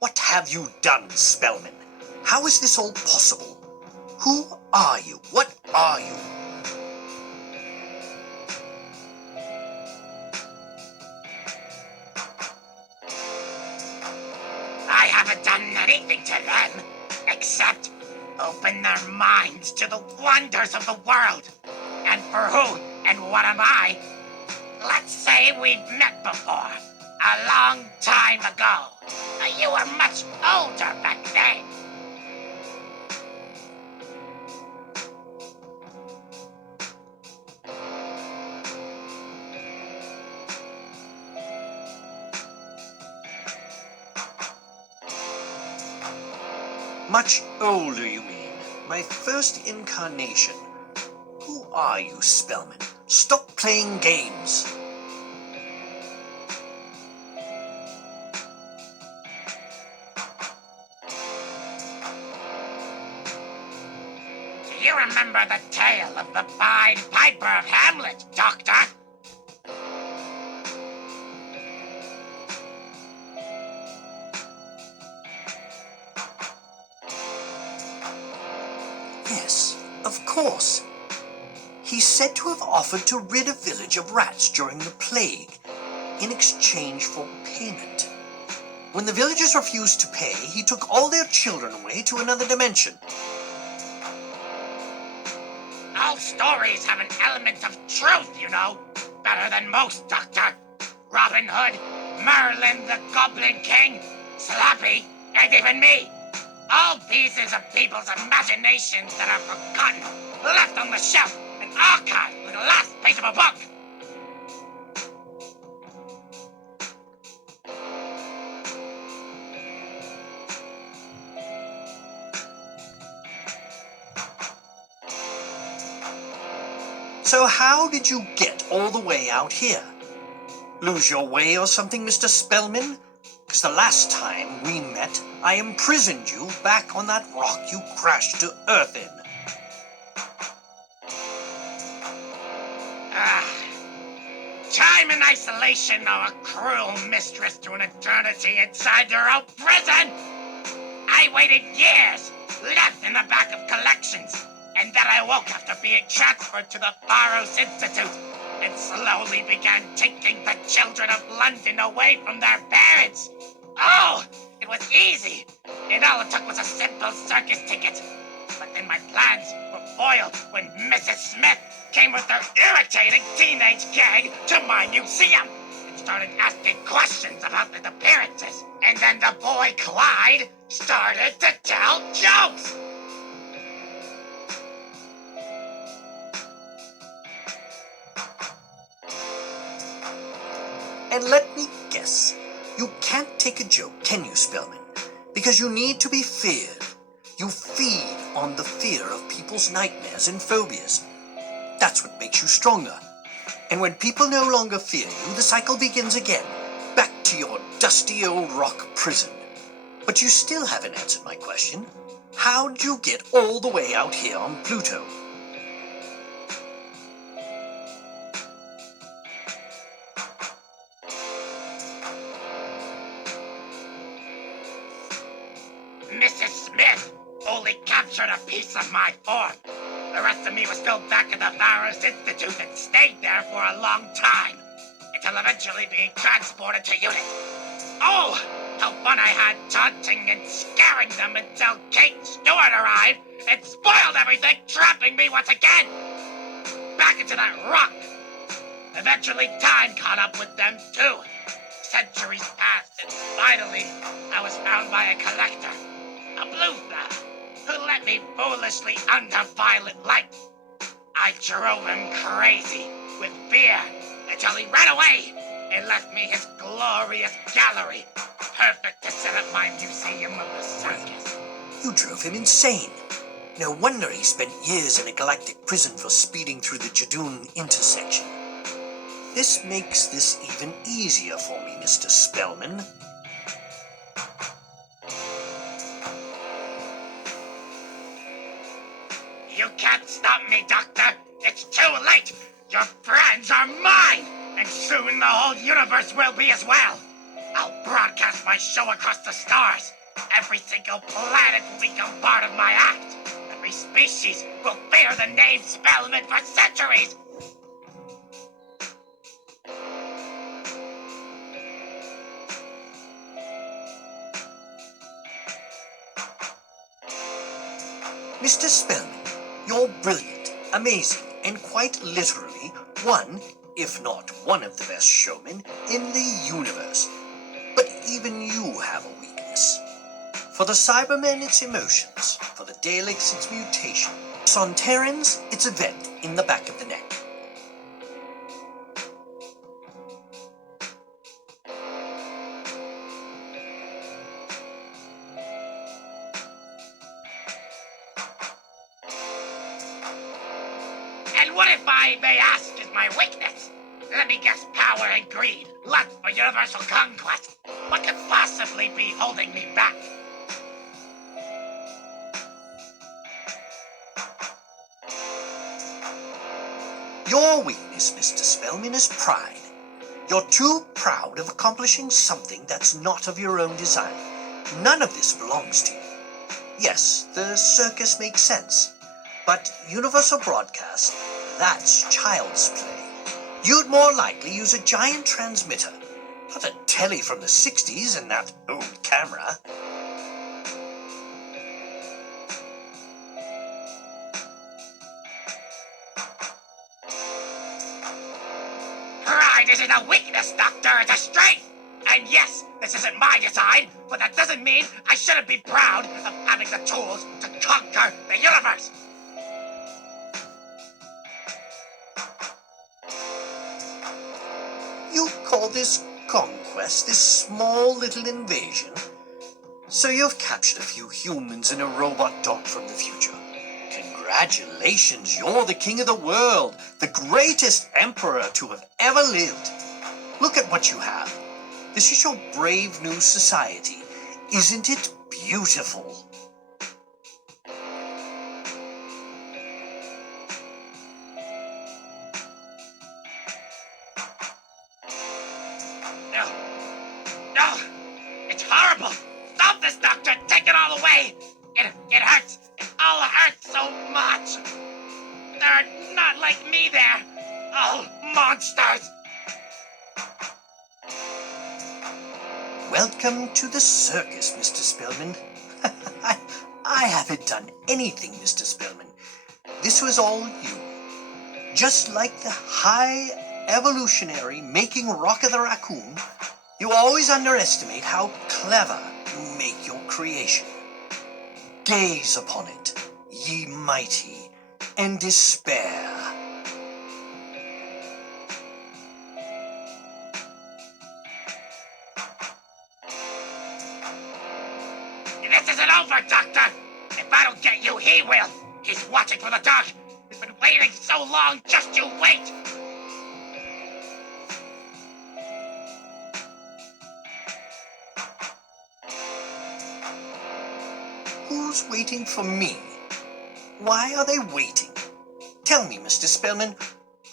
What have you done, Spellman? How is this all possible? Who are you? What are you? I haven't done anything to them, except open their minds to the wonders of the world. And for who and what am I? Let's say we've met before, a long time ago. You were much older back then. Much older, you mean? My first incarnation. Who are you, Spellman? Stop playing games. Do you remember the tale of the Pied Piper of Hamlet, Doctor? Yes, of course. He's said to have offered to rid a village of rats during the plague, in exchange for payment. When the villagers refused to pay, he took all their children away to another dimension. All stories have an element of truth, you know. Better than most, Doctor. Robin Hood, Merlin the Goblin King, Slappy, and even me. All pieces of people's imaginations that are forgotten, left on the shelf, and archived with the last page of a book. So how did you get all the way out here? Lose your way or something, Mr. Spellman? Because the last time we met, I imprisoned you back on that rock you crashed to Earth in. Time in isolation or a cruel mistress to an eternity inside their own prison. I waited years, left in the back of collections, and then I woke after being transferred to the Pharos Institute and slowly began taking the children of London away from their parents. Oh, it was easy, and all it took was a simple circus ticket. But then my plans were foiled when Mrs. Smith came with her irritating teenage gang to my museum and started asking questions about the appearances. And then the boy Clyde started to tell jokes. And let me guess, you can't take a joke, can you, Spellman? Because you need to be feared. You feed on the fear of people's nightmares and phobias. That's what makes you stronger. And when people no longer fear you, the cycle begins again, back to your dusty old rock prison. But you still haven't answered my question. How'd you get all the way out here on Pluto? Mrs. Smith only captured a piece of my form. The rest of me was still back at the Pharos Institute and stayed there for a long time, until eventually being transported to unit. Oh, how fun I had taunting and scaring them until Kate Stewart arrived and spoiled everything, trapping me once again. Back into that rock. Eventually time caught up with them too. Centuries passed and finally I was found by a collector, a blue fella, who let me foolishly under violet light. I drove him crazy with fear until he ran away and left me his glorious gallery, perfect to set up my museum of the circus. You drove him insane. No wonder he spent years in a galactic prison for speeding through the Jadoon intersection. This makes this even easier for me, Mr. Spellman. You can't stop me, Doctor. It's too late. Your friends are mine, and soon the whole universe will be as well. I'll broadcast my show across the stars. Every single planet will become part of my act. Every species will fear the name Spellman for centuries. Mr. Spellman, you're brilliant, amazing, and quite literally one, if not one of the best showmen in the universe. But even you have a weakness. For the Cybermen, it's emotions. For the Daleks, it's mutation. On Terrans, it's a vent in the back of the neck. And what if I may ask is my weakness? Let me guess, power and greed, lust for universal conquest. What could possibly be holding me back? Your weakness, Mr. Spellman, is pride. You're too proud of accomplishing something that's not of your own design. None of this belongs to you. Yes, the circus makes sense. But universal broadcast, that's child's play. You'd more likely use a giant transmitter, not a telly from the 60s and that old camera. Pride isn't a weakness, Doctor, it's a strength! And yes, this isn't my design, but that doesn't mean I shouldn't be proud of having the tools to conquer the universe! You call this conquest, this small little invasion? So you've captured a few humans and a robot dog from the future. Congratulations, you're the king of the world, the greatest emperor to have ever lived. Look at what you have. This is your brave new society. Isn't it beautiful? No, it's horrible. Stop this, Doctor. Take it all away. It hurts. It all hurts so much. They're not like me there. Oh, monsters. Welcome to the circus, Mr. Spellman. I haven't done anything, Mr. Spellman. This was all you. Just like the high evolutionary making Rocket the Raccoon, you always underestimate how clever you make your creation. Gaze upon it, ye mighty, and despair. This isn't over, Doctor. If I don't get you, he will. He's watching for the dog. He's been waiting so long. Just you wait. Who's waiting for me? Why are they waiting? Tell me, Mr. Spellman,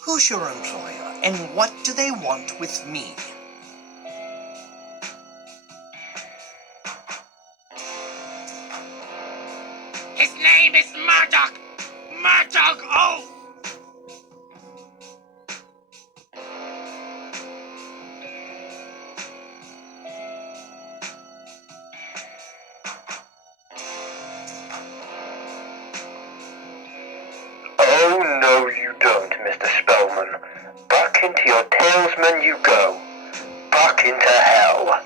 who's your employer, and what do they want with me? His name is Murdock. Murdock, oh! Oh, no you don't, Mr. Spellman. Back into your talisman you go. Back into hell.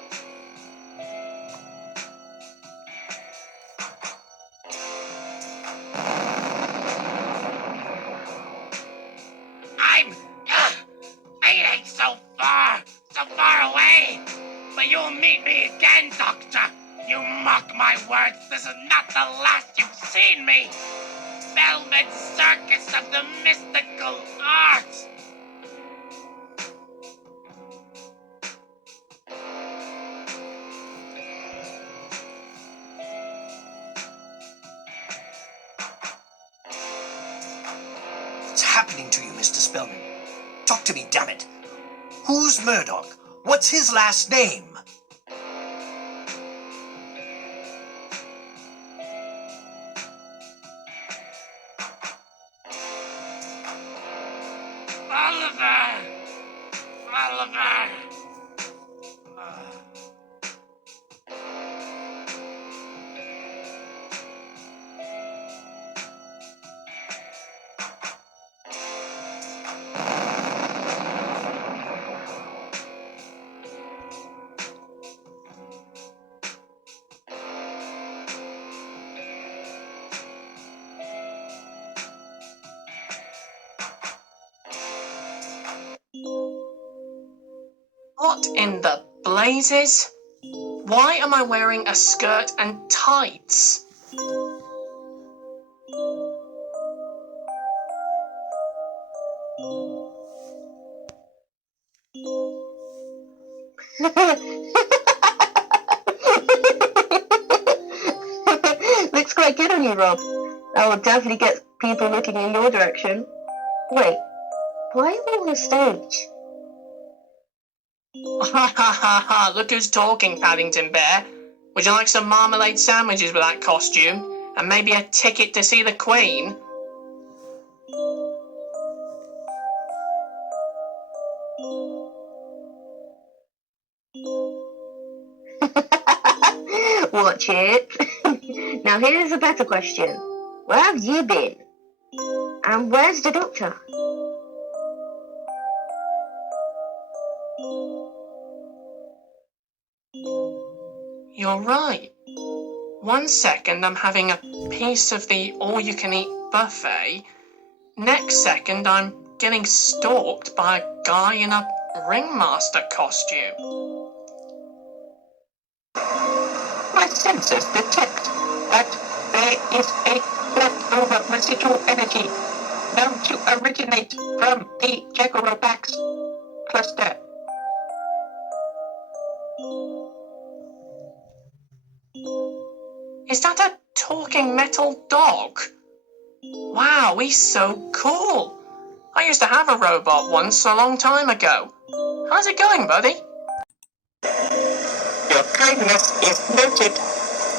I'm fading so far away. But you'll meet me again, Doctor. You mock my words. This is not the last you've seen me. Spellman Circus of the Mystical Arts. What's happening to you, Mr. Spellman? Talk to me, damn it. Who's Murdock? What's his last name? What in the blazes? Why am I wearing a skirt and tights? Looks quite good on you, Rob. That will definitely get people looking in your direction. Wait, why are you on the stage? Ha ha ha ha, look who's talking, Paddington Bear. Would you like some marmalade sandwiches with that costume? And maybe a ticket to see the Queen? Watch it. Now here's a better question. Where have you been? And where's the doctor? You're right. 1 second I'm having a piece of the all-you-can-eat buffet. Next second I'm getting stalked by a guy in a ringmaster costume. My sensors detect that there is a leftover residual energy known to originate from the Jaguaropax cluster. Is that a talking metal dog? Wow, he's so cool. I used to have a robot once a long time ago. How's it going, buddy? Your kindness is noted.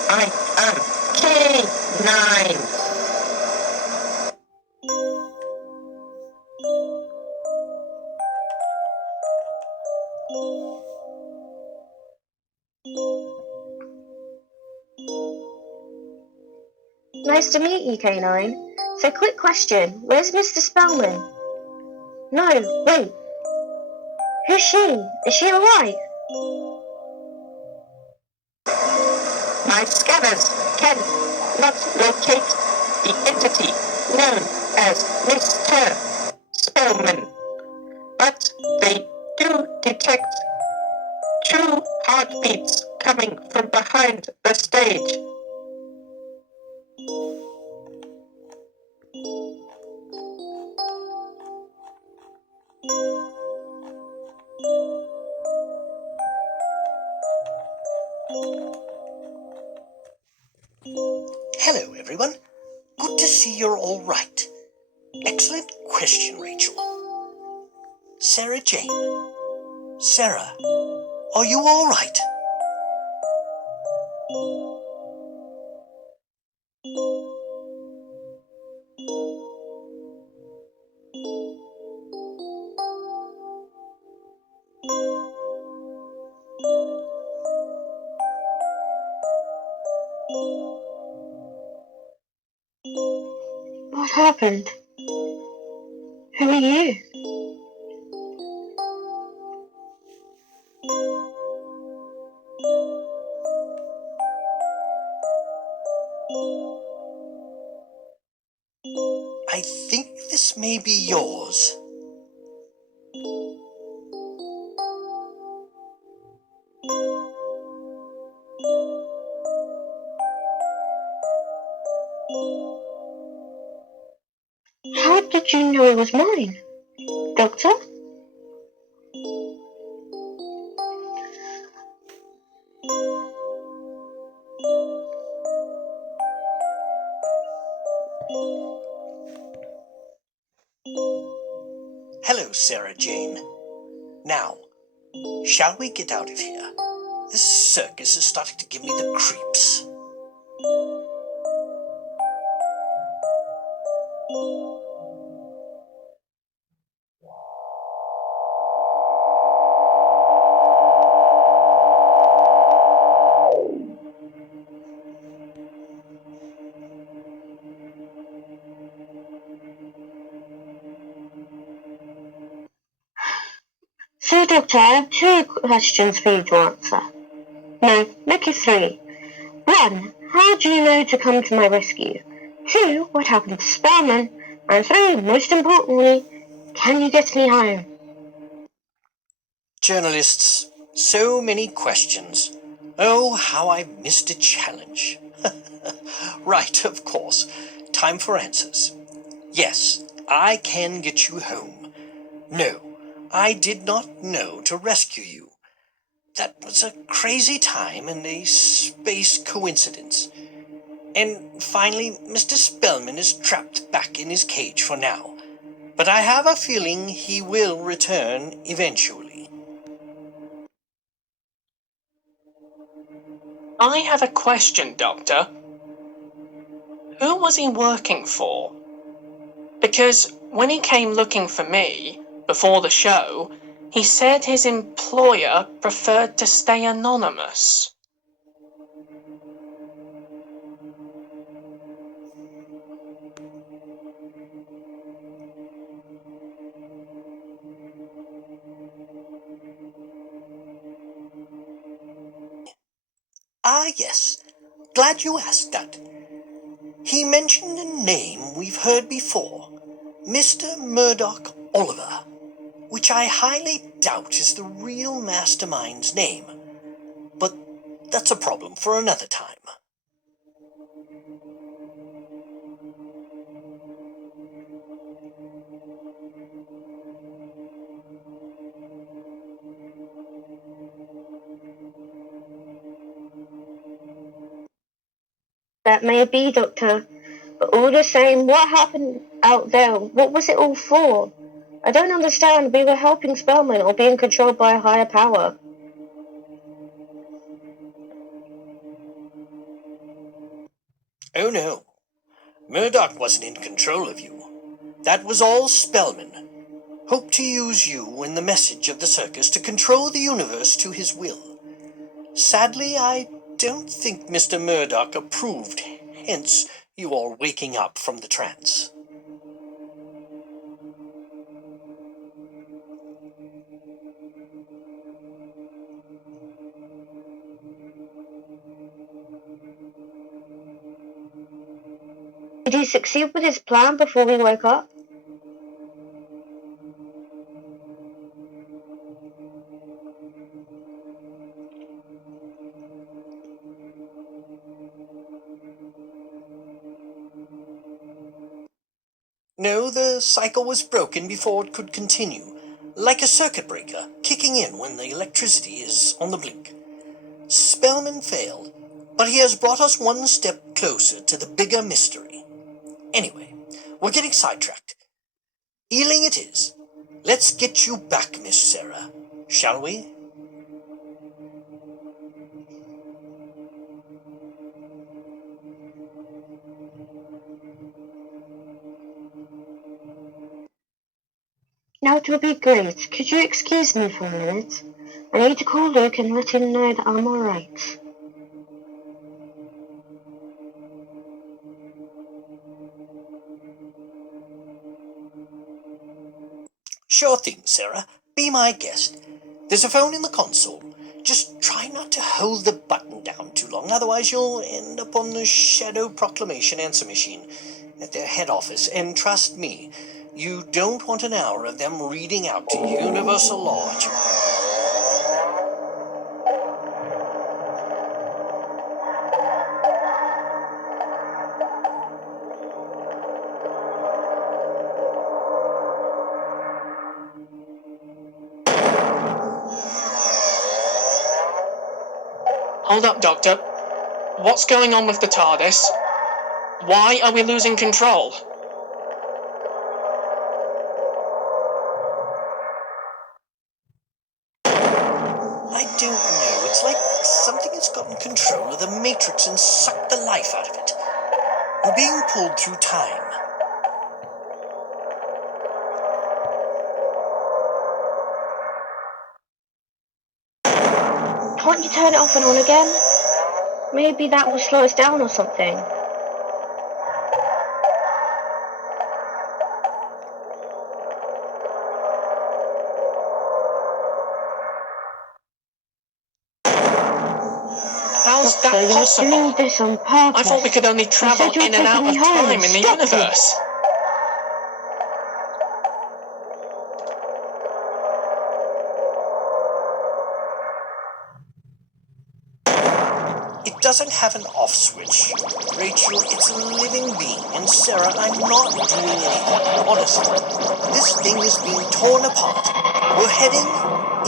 I am K9. Nice to meet you, K9. So quick question, where's Mr Spellman? No, wait. Who's she? Is she alright? My scanners can not locate the entity known as Mr Spellman, but they do detect true heartbeats coming from behind the stage. Hello, everyone. Good to see you're all right. Excellent question, Rachel. Sarah Jane. Sarah, are you all right? What happened? Who are you? I think this may be yours. How did you know it was mine? Doctor? Hello, Sarah Jane. Now, shall we get out of here? This circus is starting to give me the creeps. So, Doctor, I have 2 questions for you to answer. No, make it 3. 1. How do you know to come to my rescue? 2. What happened to Spellman? And 3. Most importantly, can you get me home? Journalists, so many questions. Oh, how I missed a challenge. Right, of course. Time for answers. Yes, I can get you home. No, I did not know to rescue you. That was a crazy time and a space coincidence. And finally, Mr. Spellman is trapped back in his cage for now. But I have a feeling he will return eventually. I have a question, Doctor. Who was he working for? Because when he came looking for me, before the show, he said his employer preferred to stay anonymous. Ah, yes. Glad you asked that. He mentioned a name we've heard before. Mr. Murdock Oliver, which I highly doubt is the real mastermind's name. But that's a problem for another time. That may be, Doctor, but all the same, what happened out there? What was it all for? I don't understand. We were helping Spellman or being controlled by a higher power. Oh no, Murdock wasn't in control of you. That was all Spellman. Hoped to use you and the message of the circus to control the universe to his will. Sadly, I don't think Mr. Murdock approved, hence you all waking up from the trance. Did he succeed with his plan before we woke up? No, the cycle was broken before it could continue, like a circuit breaker kicking in when the electricity is on the blink. Spellman failed, but he has brought us one step closer to the bigger mystery. Anyway, we're getting sidetracked. Ealing it is. Let's get you back, Miss Sarah, shall we? Now it will be great. Could you excuse me for a minute? I need to call Luke and let him know that I'm alright. Sure thing, Sarah. Be my guest. There's a phone in the console. Just try not to hold the button down too long, otherwise you'll end up on the Shadow Proclamation answer machine at their head office, and trust me, you don't want an hour of them reading out to universal law at you. Hold up, Doctor. What's going on with the TARDIS? Why are we losing control? I don't know. It's like something has gotten control of the Matrix and sucked the life out of it. We're being pulled through time. Can't you turn it off and on again? Maybe that will slow us down or something. How's that You're possible? doing this on purpose. I thought we could only travel You said in and out of you're taking me time home. in the Stop it. universe. doesn't have an off switch. Rachel, it's a living being, and Sarah, I'm not doing anything. Honestly, this thing is being torn apart. We're heading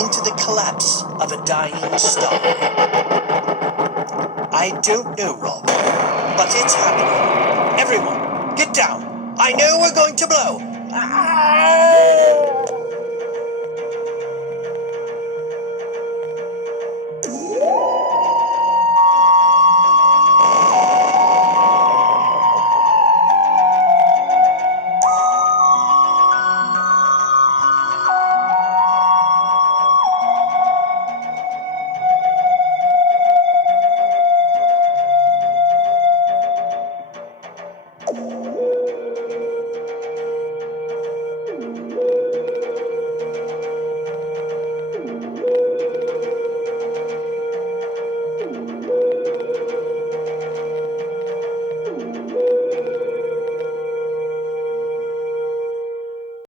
into the collapse of a dying star. I don't know, Rob, but it's happening. Everyone, get down. I know we're going to blow. Ah!